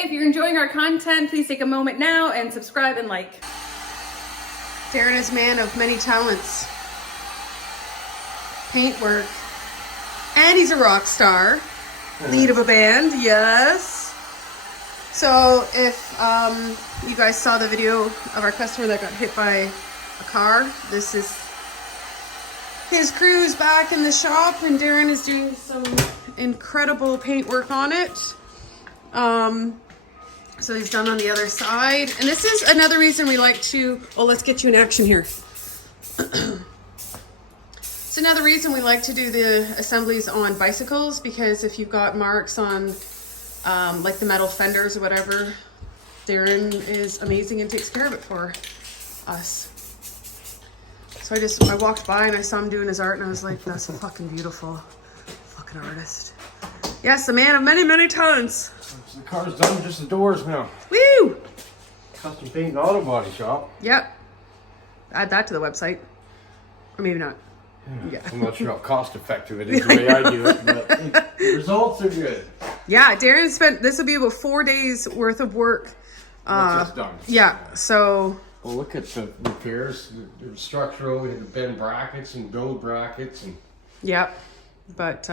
Hey, if you're enjoying our content, please take a moment now and subscribe and like. Darren is a man of many talents. Paintwork. And he's a rock star. Lead of a band, yes. So if you guys saw the video of our customer that got hit by a car, this is his crew's back in the shop and Darren is doing some incredible paintwork on it. So he's done on the other side. And this is another reason we like to, oh, let's get you in action here. It's another reason we like to do the assemblies on bicycles, because if you've got marks on like the metal fenders or whatever, Darren is amazing and takes care of it for us. So I walked by and I saw him doing his art and I was like, that's fucking beautiful. Fucking artist. Yes, a man of many, many talents. So the car's done, just the doors now. Woo! Custom paint and auto body shop. Yep. Add that to the website. Or maybe not. Yeah. I'm not sure how cost effective it is the way I do it, but the results are good. Yeah, Darren spent, this will be about 4 days worth of work. Once it's done. Yeah, so. Well, look at the repairs, the structural, we had to bend brackets and build brackets. And Yep, but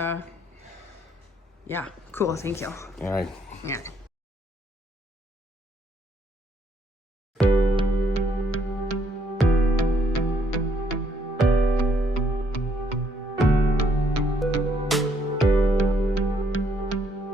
yeah, cool, thank you. all right. Yeah.